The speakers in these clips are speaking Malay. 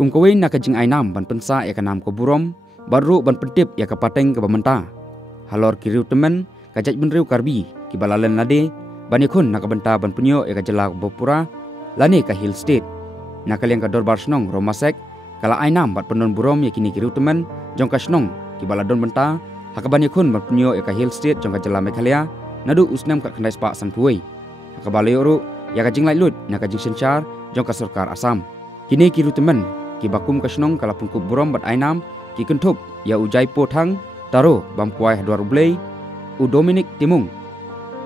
kum kawin nak jing ainam ban pensa ya kanam ko burom baru ban pentip ya ka pateng ke bamenta halor kiriu temen kajaj benriu karbi ki balalen nade ban yakun nak benta ban punyo ya ka jela bopura lani ka hill state nak kalian ka dorbar snong romasek kala ainam bat penon burom ya kini kiriu temen jong ka snong ki baladon benta hakaban yakun ban punyo ya ka hill state jong ka jela mekhalia nadu usnam ka kandai spa sanpuai hakabale uru ya ka jing lai lut nak ka jing senchar jong ka sarkar asam kini kiriu temen ki bakum kasnong kala pungkup burom bat ainam ki kentup ya ujai potang taro bam kuai hadwar ublei u Dominic timung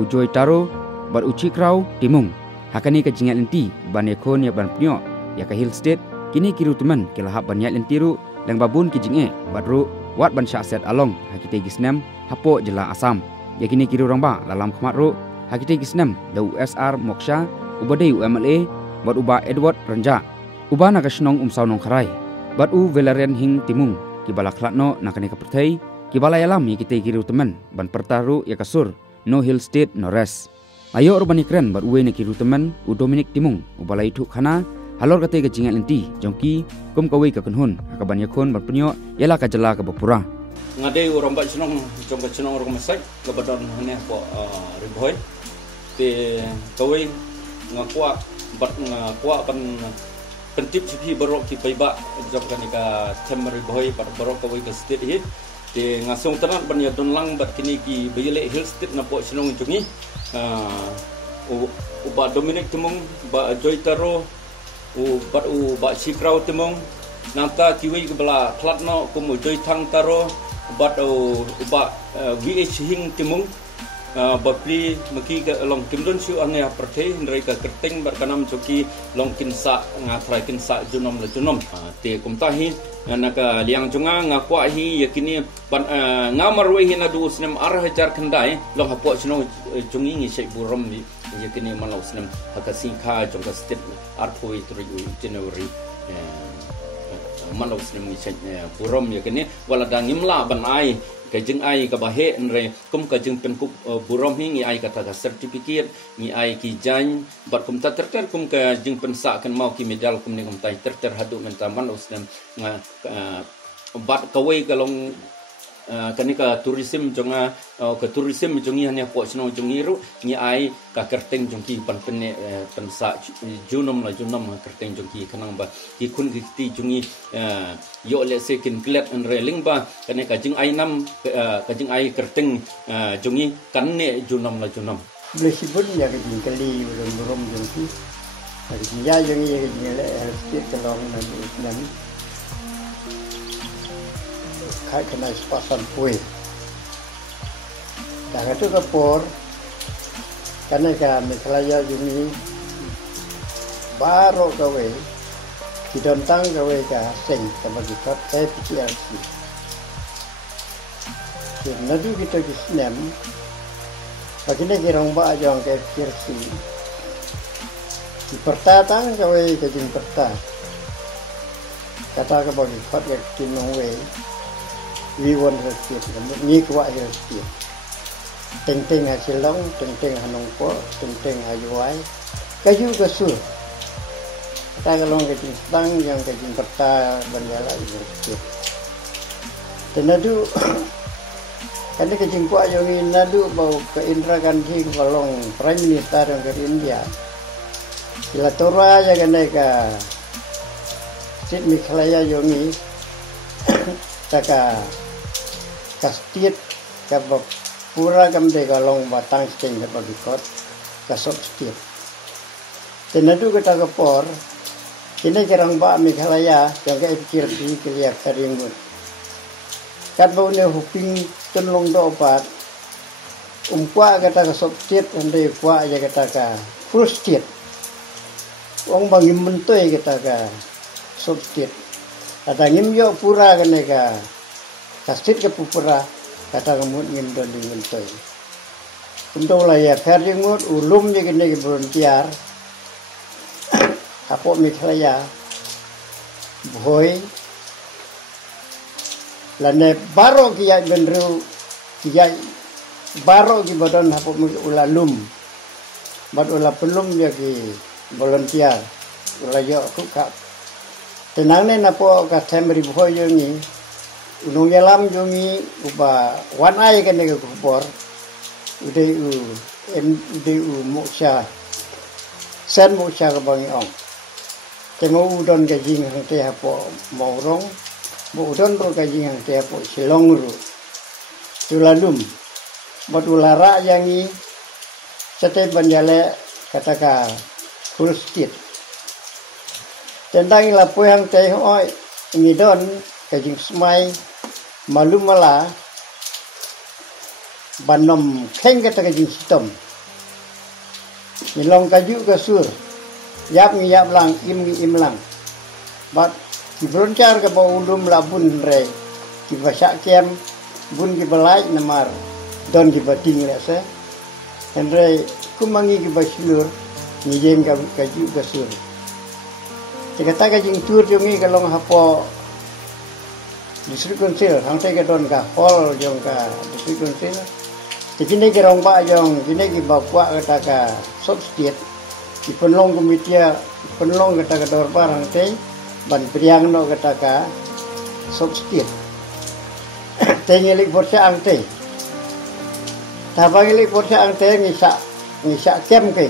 u joy taro bat uci krau timung hakani ka jingat lenti ban ekon ya ban pnyo ya ka hill state kini kiru teman kila hab ban yat lentiru lang babun ki jinge bat ru wat ban sya set along hakite gisnem hapo jela asam ya kini kiru rangba dalam khmat ru hakite gisnem da USR moksha ubadei UMLA bat uba Edward Ranja uba nak snong saunong kharai bat u Valerian hing timung ki balak latno nakani ka perthai ki balai alam ya kita kiru teman ban pertaru ya kasur no hill state no res ayo urbani kren bat uwe ne kiru teman u Dominic timung u balai thu khana halor kate ka jingat lenti jongki kum kawi ka kunhun akaban yakun bat punyo yala ka jela ka bapura ngade urang bat snong jong ka snong urang masak ka badon hane ko riboy te kawi ngakwa bat ngakwa ban pentip sipi borok ki paiba job kan ka temri boy par borok ka ka state hit de ngasong tanat ban ya donlang bat kini ki bele hill state na po sinong jungi uba Dominic temong ba joy taro ba sikrau temong nanta kiwi ke bala klatno kum joy thang taro bat uba VH hing temong bapli maki ka long kimdon siu ane aperte ndrai ka kerteng bar kanam joki long kinsa ngatrai kinsa junom la junom te kumtahi naka liang junga ngakwa hi yakini ban ngamar we hina du snem arah jar khandai long hapo sino jungi ngi sei burom ni yakini malau snem hakasi kha jongka state arpoi 3 January malau snem ngi sei burom yakini wala dangimla ban ai kajeng ai ka bahe nre kum kajeng penkup burom hi ngi ai kata ka certificate ngi ai ki jan bat kum terter kum kajeng pensa kan mau ki medal kum ni kum tai terter hadu mentaman usnem bat kawai kalong kanika tourism jonga ke tourism jongi hanya po sno jongi ru ngi ai ka kerteng jongki pan penne pensa junom la junom kerteng jongki kanang ba ki kun ki jongi yo le sekin klet en reling ba kanika jing ai nam ka jing ai kerteng jongi kanne junom la junom blesibun ya ke jing kali burom jongki hari ya jongi ya jing le setiap kalong nan kai kena pasan pui. Dah itu kapor, karena kami kelaya juni baru gawe, didontang gawe ke seng sama kita saya pikir sih. Nadu kita kisnem, baginya kirong ba aja orang pikir sih. Di pertatang gawe ke jin pertat, kata ke bagi kot ke kinong we. We want to see ni kuat je see. Teng-teng hasilong, teng-teng hanongpo, teng-teng ayuai. Kayu kesu. Kita kalau kecil sedang yang kecil perta bandara itu. Tenadu, karena kecil kuat yang ini nadu bau ke Indra Gandhi ke balong Prime Minister yang ke India. Sila tora aja kena ke Sydney Kelaya yang ini. Taka kastit kabab pura gamde galong batang sting kabab dikot kasop stit tenadu kita kapor kini kerang ba Meghalaya jaga ikir di keliak karingut kat bau ne huping tenlong do opat umpa kata kasop stit ande kwa aja kata ka frustit wong bangim mentoy kata ka sop stit kata ngimyo pura kene ka kastit ke pura kata ngemut ngim don mentoy untuk lah ya perdingut ulum je kene ke volunteer kapok Meghalaya boy lane baro kiai benru kiai baro ki badan hapok ulalum bad ula pelum je ki volunteer ula yo ku kap tenang ne na po ka temri boy yongi unong yalam yongi uba wan ai kan ne ko por ude u moksha sen moksha ka bang ong temo udon ka jing hang te ha po morong bo udon ro ka jing hang te ha po silong ru tulalum batulara yangi sate banjale kataka full state tendang la puang teh oi ngidon kajing smai malum mala banom kheng kata kajing sitom nilong kaju kasur yap lang im lang bat kibroncar ka ba ulum labun re kibasa kem bun kibalai namar don kibating lese andre kumangi kibasulur nijeng kaju kasur Jika kajing tur jongi kalong hapo district council hang te ka don ka hall jong ka district council tikine ki rong ba jong kine ki bakwa kata ka sub state ki penlong komitia penlong kata ka dor barang te ban priang no kata ka sub state tengelik borsa ang te tabangelik borsa ang te ngisa kem ke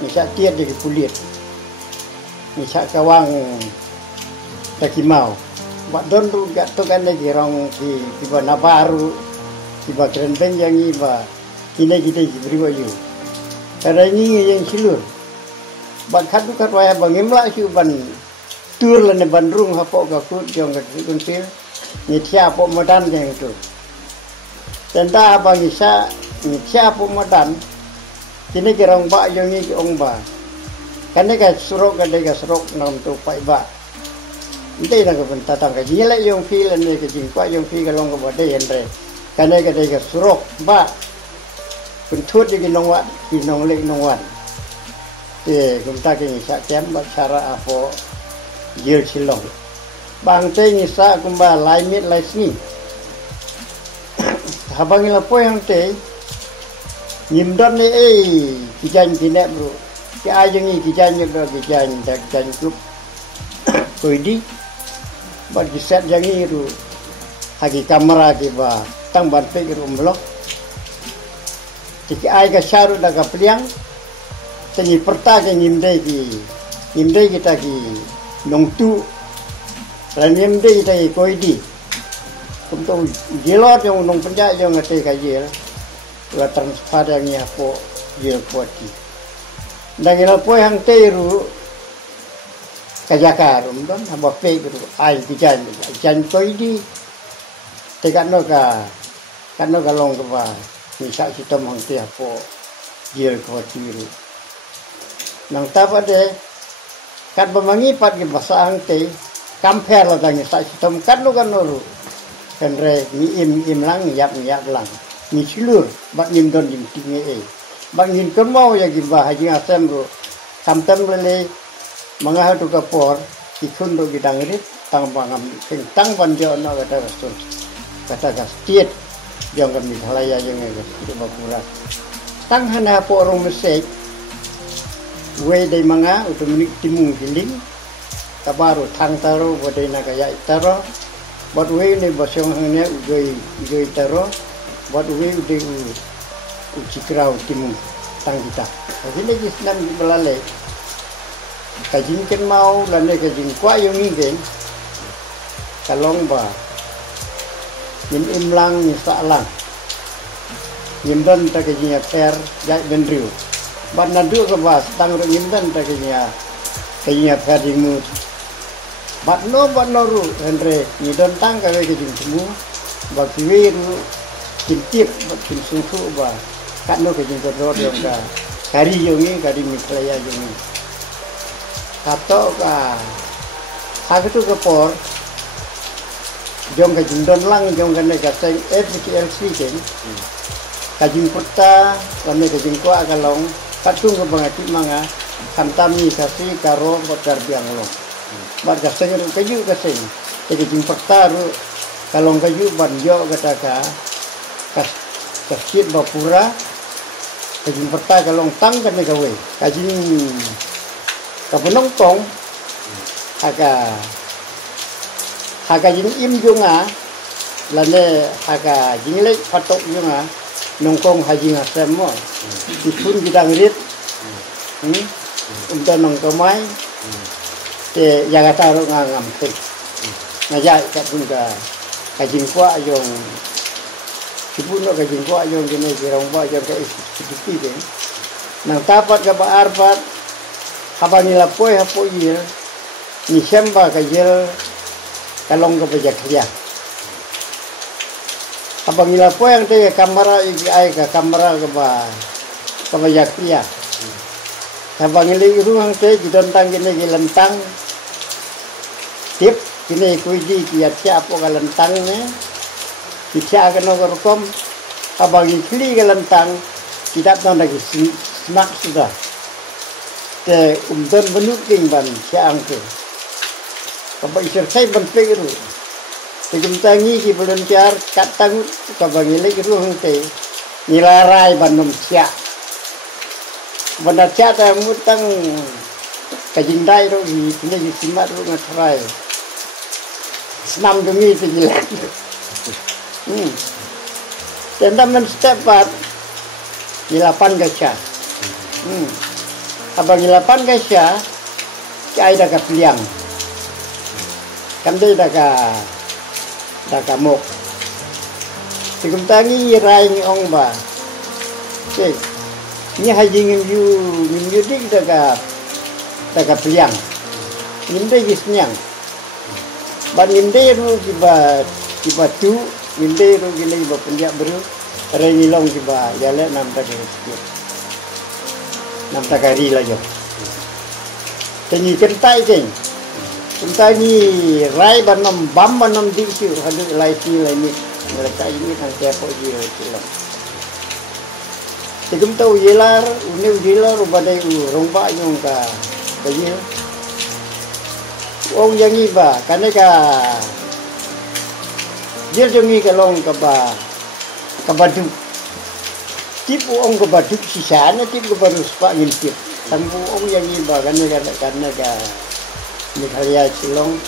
ngisa tiet di kulit Misal kawang takimau, buat don tu gat tu kan lagi orang di bawah baru, di bawah kerendeng yang ni bah, kini kita beri baju. Karena ini yang silur, buat kat tu kat wayah bangimlah siu ban tur lene bandrung hapok gakut jong kat kuntil, ni tiap pok modan yang itu. Tenda abang isa ni tiap pok modan, kini kerong ba yang ni ong ba. Karena ka surok nam tu pai ba ndai na ka tatang ka jila yung feel ne ka jingkwa yung feel ka long ka bade andre karena ka dai ka surok ba kun thut ki nongwa ki nonglek nongwan kum ta ki sa kem ba cara apo jil silong bang te ni sa kumba lai mit lai sni habang ila po yang te nimdon ne kijan kinek bro ki ajengi kijannya do kijan dak jan grup koidi bad set jangi ru hagi kamera ki ba tang ban pe ru blok ki ai ka sharu daga pliang tengi perta ke nimdai kita ki nongtu lan nimdai kita ki koidi untuk jelot yang nong penja yang ngate ka jel la transfer yang apa jel poti dan ila po hang teru kajakarum don haba pe guru ai kijan koidi tekan no ka long ka ba ni sa sitom hang te apo jil ko tiru nang tapa de kat bamangi pat ki basa hang te compare la dang sa sitom kat no kan no kan re ni im lang yap lang ni silur bak nim don dim tinge bangin kemau ya giba haji asam ro samtam lele mangah tu kapor ikun do gidang rit tang bangam tang banjo no kata rasul kata gastiet yang kami halaya yang itu bakula tang hana po rong mesej we dai manga utu minik timung hiling kabaru tang taro bodai na kaya taro bot we ne bosong hangnya ugoi taro bot we ude ucikrau timu tang kita. Jadi lagi senang belalai. Kajing ken mau lane kajing kwa yung ingin. Kalong ba. Nim imlang ni salang. Nimdan ta kajing per jai benriu. Ban nadu ka ba tang ro nimdan ta kajing per dimu. Bat no ru andre ni don tang ka kajing temu. Ba kiwiru kintip kin sungsu ba. Kat no kajing kodor yung ka kari yungi kari mitlaya yungi kato ka hagtu ka por jong kajing don lang jong ka nega seng FCLC ken kajing putta kami kajing ko agalong katung ka bangati mga kantami kasi karo botar biang long bar ka seng ru kaju ka seng kajing putta ru kalong kaju banjo kata ka kasit bapura kajing perta kalong tang kan gawe kajing kapunong tong aga haga jing im junga lane haga jinglek patok junga nongkong hajinga semua dipun bidang rit untuk nongkomai te jaga taruh ngam tik ngajak kat bunga kajing kuat yang dipun nak kajing kuat yang kena kirang buat yang ke istri deh nang tapat ke arpat haba nilapoi hapoi ni semba kajil kalong ke pejak dia haba nilapoi yang te kamera iki ai ke kamera ke pejak dia haba ngili ruang te gidontang kene lentang tip kini kuiji kia siapa kalentang ne kita akan ngorkom abang kili kalentang tidak tahu lagi semak sudah te umdan benuking ban siang tu apa isir saya benperu tegumtangi ki beloncar kat tangut kabang ile ruang te nilarai bandum sia benda sia ta mutang kajindai ro hi kini simat ro ngatrai senam demi itu jelas. Tentang step part, 8 gasya. Abang 8 gasya, kaya dah kapiliang. Kami dah mok. Segum tangi rai ni ong ba. Cek, ni haji ngimyu dik dah kapiliang. Ngimde gisnyang. Ban nginde ru kiba tu nginde ru gile kiba penjak beru rai ngilong kiba yale nam ta sikit nam ta kari la jo tengi kentai keng kentai ni rai banam bam banam di siu hadu lai ti lai ni mereka ini kan siapa dia tu tegum tau yelar uni yelar ubadai romba nyong ka bayi ông yang iba kaneka dia jongi kalong kabadu tipu ông kabadu sisana tipu baru spa ngintip tambu ông yang iba kaneka nikhalia silong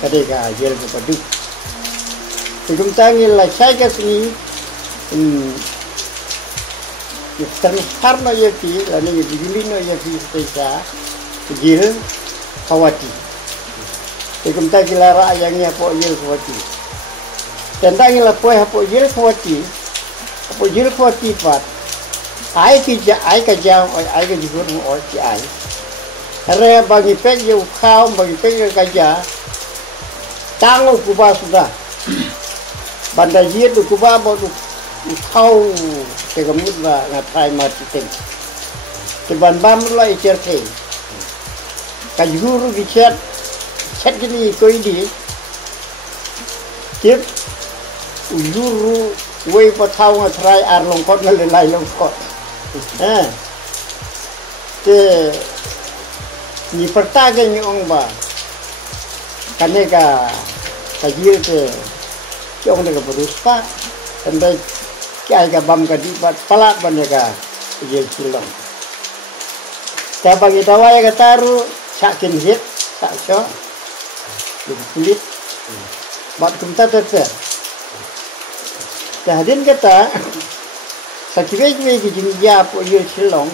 kadeka jel kabadu tegum tangil la sai ka sini iftan harma yati lani digilino yati pesa jil kawati Ikum tak kilara ayangnya apa jil kuati. Tentang ilapoi apa jil kuati pat. Ai kerja ai kejuhur mu orci ai. Hare bagi pek je kau bagi pek kerja. Tangu kuba sudah. Bandar jil tu kuba baru kau kegemut ba ngatai mati ting. Keban bam lah icerke. Kejuhur dicet. Chat gini koi di tip ujuru wei patau ngatrai ar longkot ngalai lai longkot te ni pertaga ni ong ba kaneka kajil te ong nega beruspa tandai kai ka bam ka di bat palat baneka kajil silong ta bagi dawai ka taru sakin hit sakso kulit buat kita tetap. Kehadiran kita sakit-sakit gini dia apa ia silong.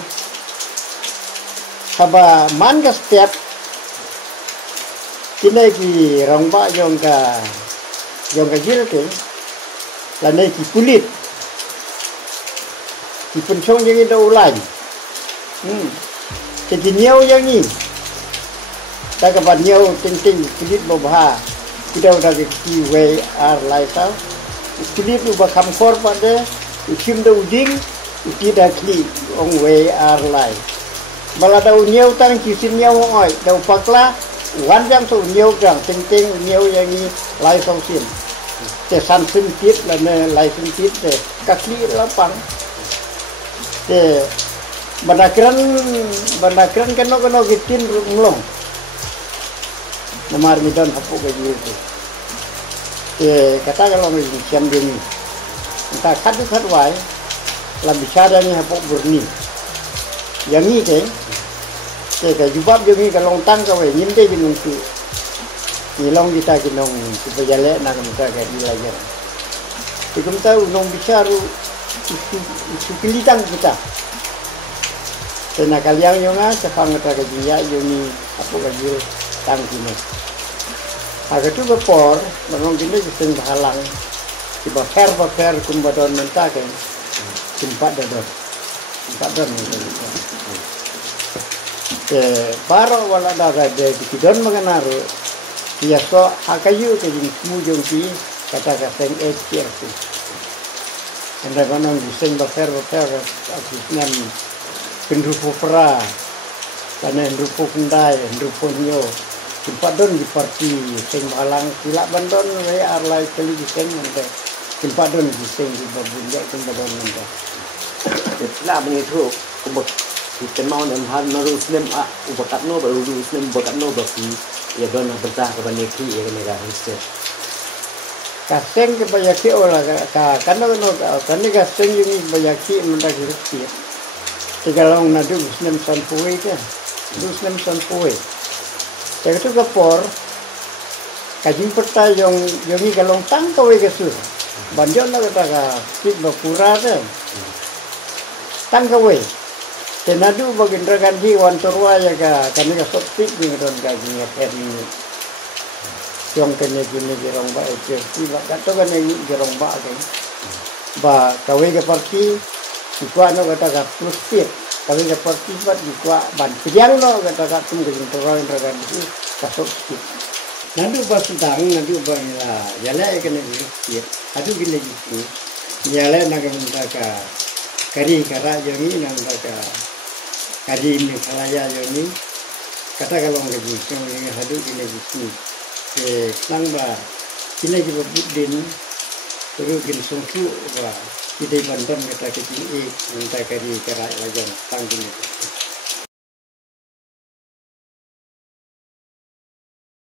Haba man ka step kini ki rongba yang ka jil ke, lane ki kulit, ki pencong yang itu ulai. Jadi niau yang ni. Tak kapan niau ting kulit bobha kita udah ke way ar laisau kulit ubah kamkor pada usim dah uding tidak kli ong way ar lai malah dah niau tang kisim niau oi dah pakla wan jam tu niau jang ting niau yang ni laisau sim te sansin tit la ne laisau tit te kaki lapang te bandakran keno gitin mulong namar midon hapuk gaji itu. Kata kalau ni siam dini, entah kadu kadwai, la bicara ni hapuk burni. Yang ni ke jubab yang ni kalau tang kau nyimde binungku. Nilong kita kinong kipajale na kumta kadi layan. Ikum tahu nong bicaru isu pilitang kita. Tena kaliang yonga sepang ta kajiya yoni apo kajil tang kino. Aga tu bepor menong kini jiseng halang. Tiba per kumbadon mentaken. Timpat dadon. Timpat dadon. Baro wala daga de dikidon mengenaru. Ia so akayu ke jing mujung ki kata kaseng HPRC. Anda kanong diseng bafer aku nam pendrupu pra tanah pendrupu kendai pendrupu nyo tempat don di parti seng balang kilak bandon we arlai kali diseng anda tempat don diseng di babunja tempat don anda lah mengitu kubek kita mau dan hal naruslim ubakat no baru naruslim ubakat no bagi ya don bertah ke baneki ya negara Indonesia kaseng ke bayaki olah karena kaseng ini bayaki mendak hirupia tigalong nadu muslim sanpui kan muslim sanpui jadi tu kapor kajing perta yang ni galong tang kau kesur banjon nak kata kit bapura kan tang kau tenadu baginda kanji wan torwa ya kami ka sopik ni don kajing hari yang kena gini gerong ba itu tiba kata kan ni gerong ba kan ba kawai ke parti ikwa no kata ka plusir kawai ke parti bat ikwa ban piang no kata ka tum gin torang dragan itu kasok sip nandu ba sudang nandu ba yala kena plusir adu gile gitu yala naga ka kari kara yomi naga ka kari ni kalaya yomi kata kalau ngaji semua adu gile gitu nang ba kini kita budin terus kita sungsu ba kita bantam kita kecil minta kari kerak lagi tanggung